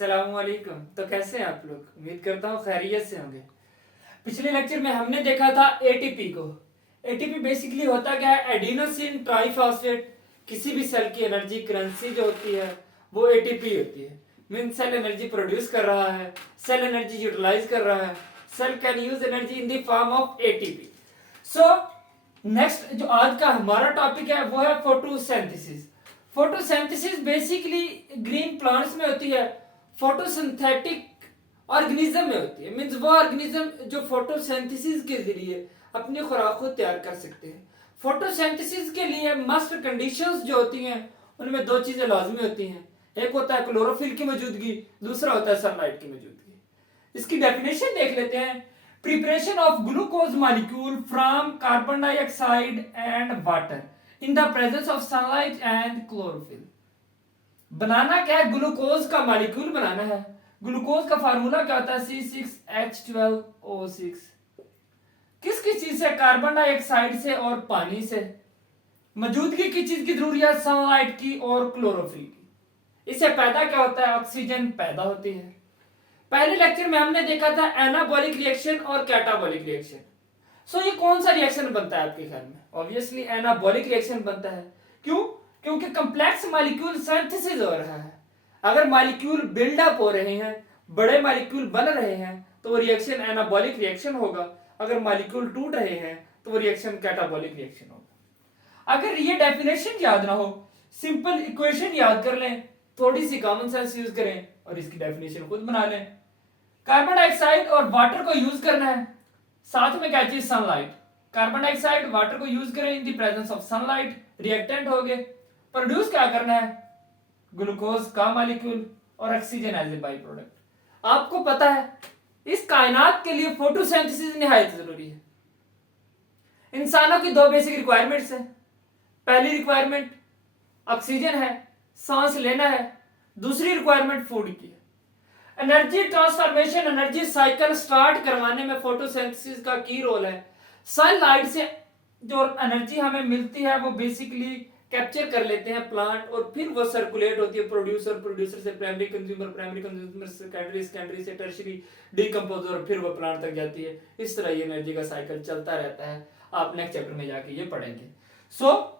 अस्सलामुअलैकुम। तो कैसे हैं आप लोग? उम्मीद करता हूँ खैरियत से होंगे। पिछले लेक्चर में हमने देखा था एटीपी को। एटीपी बेसिकली होता क्या है? Adenosine triphosphate. किसी भी सेल की एनर्जी करेंसी जो होती है वो एटीपी होती है। मीन सेल एनर्जी प्रोड्यूस कर रहा है, सेल एनर्जी यूटिलाइज कर रहा है। Cell can use energy in the form of ATP. So next जो आज का हमारा टॉपिक है वो है photosynthesis. Photosynthesis basically green plants में होती है, फोटोसिंथेटिक ऑर्गेनिज्म में होती है। मींस वो ऑर्गेनिज्म जो फोटोसिंथेसिस के जरिए अपनी खुराक को तैयार कर सकते हैं। फोटोसिंथेसिस के लिए मस्ट कंडीशंस जो होती हैं उनमें दो चीजें लाजमी होती हैं। एक होता है क्लोरोफिल की मौजूदगी, दूसरा होता है सनलाइट की मौजूदगी। इसकी डेफिनेशन देख लेते हैं। Preparation of glucose molecule from carbon dioxide and water in the presence of sunlight and chlorophyll. बनाना क्या है? ग्लूकोज का मॉलिक्यूल बनाना है। ग्लूकोज का फार्मूला क्या होता है? C6H12O6। किस किस चीज से? कार्बन डाइऑक्साइड से और पानी से। मौजूदगी की चीज की जरूरी है? सनलाइट की और क्लोरोफिल की। इससे पैदा क्या होता है? ऑक्सीजन पैदा होती है। पहले लेक्चर में हमने देखा था एनाबॉलिक रिएक्शन और कैटाबॉलिक रिएक्शन। सो ये कौन सा रिएक्शन बनता है आपके ख्याल में? ऑब्वियसली एनाबॉलिक रिएक्शन बनता है। क्यों? क्योंकि कंप्लेक्स मॉलिक्यूल सिंथेसिस हो रहा है। अगर मॉलिक्यूल बिल्डअप हो रहे हैं, बड़े मॉलिक्यूल बन रहे हैं, तो वो रिएक्शन एनाबॉलिक रिएक्शन होगा। अगर मॉलिक्यूल टूट रहे हैं तो वो रिएक्शन कैटाबॉलिक रिएक्शन होगा। अगर ये डेफिनेशन याद ना हो, सिंपल इक्वेशन याद कर लें, थोड़ी सी कॉमन सेंस यूज करें और इसकी डेफिनेशन खुद बना लें। कार्बन डाइऑक्साइड और वाटर को यूज करना है, साथ में क्या चीज? सनलाइट। कार्बन डाइऑक्साइड वाटर को यूज करें इन the presence of sunlight, reactant हो गए। प्रोड्यूस क्या करना है? ग्लूकोज का मॉलिक्यूल और oxygen as a by product. आपको पता है इस कायनात के लिए फोटोसिंथेसिस निहायत जरूरी है। इंसानों की दो बेसिक रिक्वायरमेंट्स है। पहली रिक्वायरमेंट ऑक्सीजन है, सांस लेना है। दूसरी रिक्वायरमेंट फूड की है। Energy transformation, energy cycle start करवाने में फोटोसिंथेसिस का की रोल है। सनलाइट से जो एनर्जी हमें मिलती है वो बेसिकली कैप्चर कर लेते हैं प्लांट और फिर वो सर्कुलेट होती है प्रोड्यूसर, प्रोड्यूसर से प्राइमरी कंज्यूमर, प्राइमरी कंज्यूमर से सेकेंडरी, सेकेंडरी से टर्शियरी, डिकंपोजर और फिर वो प्लांट तक जाती है। इस तरह ये एनर्जी का साइकिल चलता रहता है। आप नेक्स्ट चैप्टर में जाके ये पढ़ेंगे। सो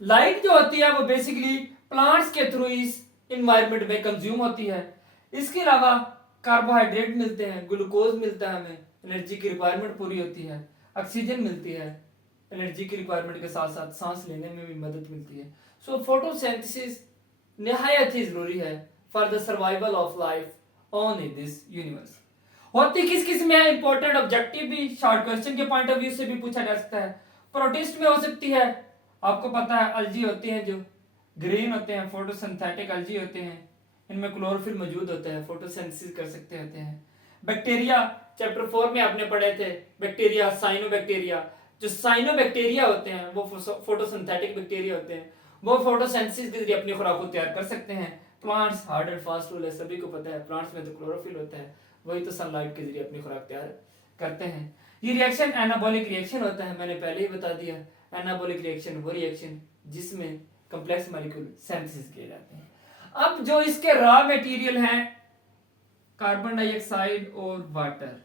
लाइट जो होती है वो बेसिकली प्लांट्स के थ्रू इस इन्वायरमेंट में कंज्यूम होती है। इसके अलावा कार्बोहाइड्रेट मिलते हैं, ग्लूकोज मिलता है, हमें एनर्जी की रिक्वायरमेंट पूरी होती है। ऑक्सीजन मिलती है, एनर्जी की रिक्वायरमेंट के साथ साथ सांस लेने में भी मदद मिलती है। सो फोटोसिंथेसिस निहायत ही जरूरी है for the survival of life on this universe. होती किस किस में है? इंपॉर्टेंट ऑब्जेक्टिव भी शॉर्ट क्वेश्चन के पॉइंट ऑफ व्यू से भी पूछा जा सकता है। प्रोटिस्ट में हो सकती है, आपको पता है अलजी होते हैं जो ग्रीन होते हैं, फोटोसिंथेटिक अलजी होते हैं, इनमें क्लोरोफिल मौजूद होता है, फोटोसिंथेसिस कर सकते होते हैं। बैक्टीरिया चैप्टर 4 में आपने पढ़े थे, बैक्टीरिया, साइनोबैक्टीरिया। जो साइनोबैक्टीरिया होते हैं वो फोटोसिंथेटिक बैक्टीरिया होते हैं, वो फोटोसिंथेसिस के जरिए अपनी खुराक को तैयार कर सकते हैं। Plants hard and fast rule है, सभी को पता है। प्लांट्स में तो क्लोरोफिल होता है, वही तो सनलाइट के जरिए अपनी खुराक तैयार करते हैं। ये रिएक्शन एनाबॉलिक रिएक्शन होता है, मैंने पहले ही बता दिया। एनाबॉलिक रिएक्शन वो रिएक्शन जिसमें कंप्लेक्स मॉलिक्यूल सिंथेसिस किए जाते हैं। अब जो इसके रॉ मटेरियल हैं कार्बन डाइऑक्साइड और वाटर,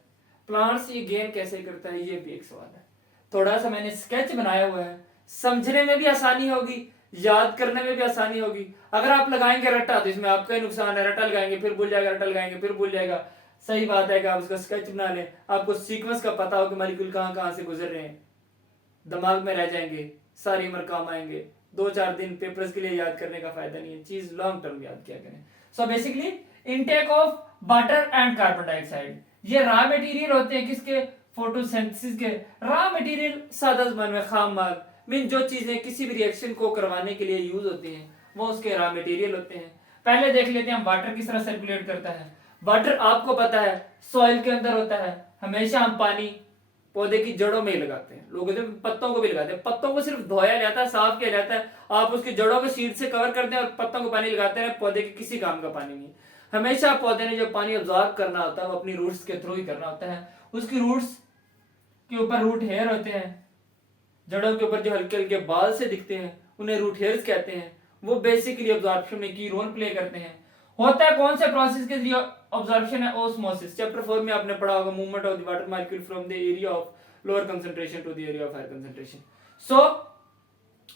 प्लांट्स ये गेन कैसे करता है ये भी एक सवाल है। थोड़ा सा मैंने स्केच बनाया हुआ है, समझने में भी आसानी होगी, याद करने में भी आसानी होगी। अगर आप लगाएंगे रट्टा तो इसमें आपका ही नुकसान है। रट्टा लगाएंगे फिर भूल जाएगा, रट्टा लगाएंगे फिर भूल जाएगा। सही बात है कि आप उसका स्केच बना लें, आपको सीक्वेंस का पता हो कि मॉलिक्यूल कहां कहां से गुजर रहे हैं, दिमाग में रह जाएंगे, सारी उम्र काम आएंगे। 2-4 दिन पेपर्स के लिए याद करने का फायदा नहीं है, चीज लॉन्ग टर्म याद किया करें। So basically intake of water and carbon dioxide, ये रॉ मटेरियल होते हैं किसके? फोटोसिंथेसिस के। रॉ मटेरियल सादा ज़बान में खाम माल, मीन जो चीजें किसी भी रिएक्शन को करवाने के लिए यूज होती हैं वो उसके रॉ मटेरियल होते हैं। पहले देख लेते हैं वाटर किस तरह सर्कुलेट करता है। वाटर आपको पता है सॉइल के अंदर होता है। हमेशा हम पानी पौधे की जड़ों में ही लगाते हैं, लोग पत्तों को भी लगाते हैं। पत्तों को सिर्फ धोया जाता है, साफ किया जाता है, आप उसकी जड़ों को सीड से कवर करते हैं और पत्तों को पानी लगाते हैं। पौधे के किसी काम का पानी नहीं। हमेशा पौधे ने जो पानी ऑब्जॉर्व करना होता है वो अपनी रूट्स के थ्रू ही करना होता है। उसकी रूट्स के ऊपर रूट हेयर होते हैं, जड़ों के ऊपर जो हल्के हल्के बाल से दिखते हैं उन्हें रूट हेयर्स कहते हैं। वो बेसिकली ऑब्जॉर्प्शन में की रोल प्ले करते हैं होता है कौन से प्रोसेस के जरिए ऑब्जर्वेशन है ऑस्मोसिस। चैप्टर 4 में आपने पढ़ा होगा movement of the water molecule from the area of lower concentration to the area of higher concentration. So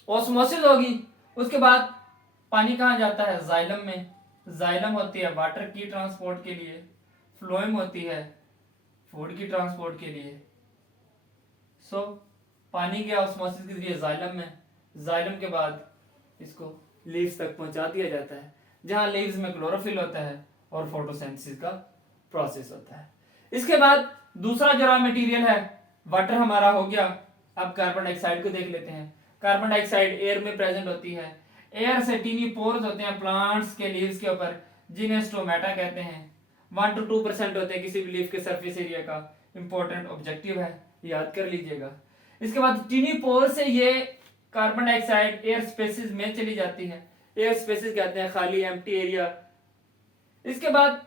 osmosis होगी, उसके बाद पानी कहाँ जाता है, जाइलम में। जाइलम होती है वाटर की ट्रांसपोर्ट के लिए, फ्लोएम होती है फूड की ट्रांसपोर्ट के लिए। सो पानी गया ऑस्मोसिस के जरिए जाइलम में, जाइलम के बाद इसको लीव्स तक पहुंचा दिया जाता है, जहां लीव्स में क्लोरोफिल होता है और फोटोसिंथेसिस का प्रोसेस होता है। इसके बाद दूसरा जो रॉ मटेरियल है, वाटर हमारा हो गया। अब कार्बन डाइऑक्साइड को देख लेते हैं। कार्बन डाइऑक्साइड एयर में प्रेजेंट होती है। एयर से टीनी पोर्स होते हैं प्लांट्स के लीव्स के ऊपर, जिन्हें स्टोमेटा कहते हैं। 1 to 2% होते हैं किसी भी लीफ के सरफेस एरिया का। इंपॉर्टेंट ऑब्जेक्टिव है, याद कर लीजिएगा। इसके बाद टीनी पोर से ये कार्बन डाइऑक्साइड एयर स्पेसिस में चली जाती है। एयर स्पेसिस कहते हैं खाली एम्प्टी एरिया। इसके बाद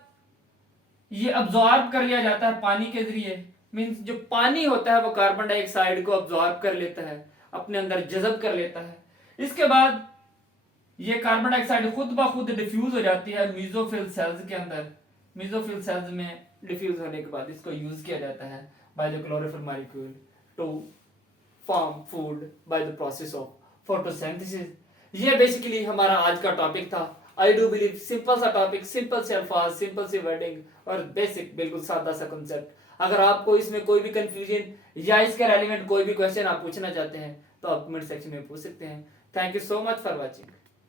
ये अब्जॉर्ब कर लिया जाता है पानी के जरिए। मींस जो पानी होता है वो कार्बन डाइऑक्साइड को अब्जॉर्ब कर लेता है, अपने अंदर जज़ब कर लेता है। इसके बाद ये कार्बन डाइऑक्साइड खुद ब खुद डिफ्यूज हो जाती है मीजोफिल सेल्स के अंदर। मीजोफिल सेल्स में डिफ्यूज होने के बाद इसको यूज किया जाता है by the chlorophyll molecule to form food by the process of photosynthesis. ये बेसिकली हमारा आज का टॉपिक था। आई डू बिलीव सिंपल सा टॉपिक, सिंपल से अल्फाज, सिंपल सी वर्डिंग और बेसिक बिल्कुल सादा सा कंसेप्ट। अगर आपको इसमें कोई भी कंफ्यूजन या इसके रेलिवेंट कोई भी क्वेश्चन आप पूछना चाहते हैं तो आप कमेंट सेक्शन में पूछ सकते हैं। Thank you so much for watching.